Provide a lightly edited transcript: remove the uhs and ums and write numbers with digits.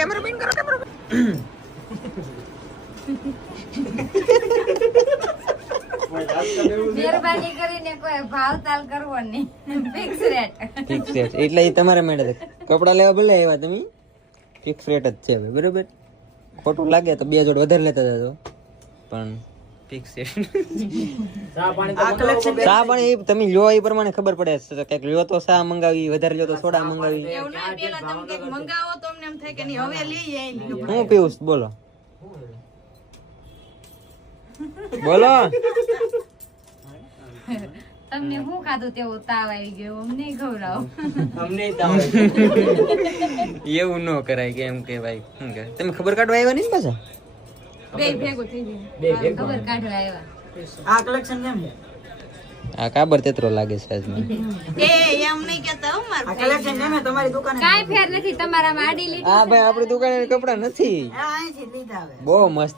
Camera બેન કરો camera મહેરબાની કરીને કોઈ ભાવતાલ કરવો નહીં. Fix rate. ફિક્સ રેટ એટલે ઈ તમારા મેળે કપડા લેવા ભલે આવ્યા તમે ફિક્સ રેટ જ છે હવે બરોબર ખોટું લાગે તો 2 જોડ વધારે લેતા જજો પણ ફિક્સ રેટ ચા પાણી તમે લ્યો એ પ્રમાણે ખબર પડે છે કઈક લ્યો તો ચા મંગાવી વધારે લ્યો તો સોડા મંગાવી એવું ના પેલા તમે કઈક મંગાવો તો અમને એમ થાય કે નહીં હવે લઈ આવી. હું પીવું છું? બોલો બોલો તમને શું ખાધું તેવો તાવ આવી ગયો અમને ખવડાવો. એવું ન કરાય કે એમ કે ભાઈ શું કે તમે ખબર કાઢવા આવ્યા નહીં ને પાછા બે ભેગું થઈ જાય. ખબર કાઢવા આવ્યા. આ કલેક્શન કેમ છે? આ કાબર તેતરો લાગે છે આજ મને એ એમ નહીં કેતા હો માર આ કલેક્શન કેમ છે તમારી દુકાને? કાંઈ ફેર નથી તમારામાં આડી લીટી આ ભાઈ આપણી દુકાને કપડા નથી આ અહીંથી લીધા હવે. બહુ મસ્ત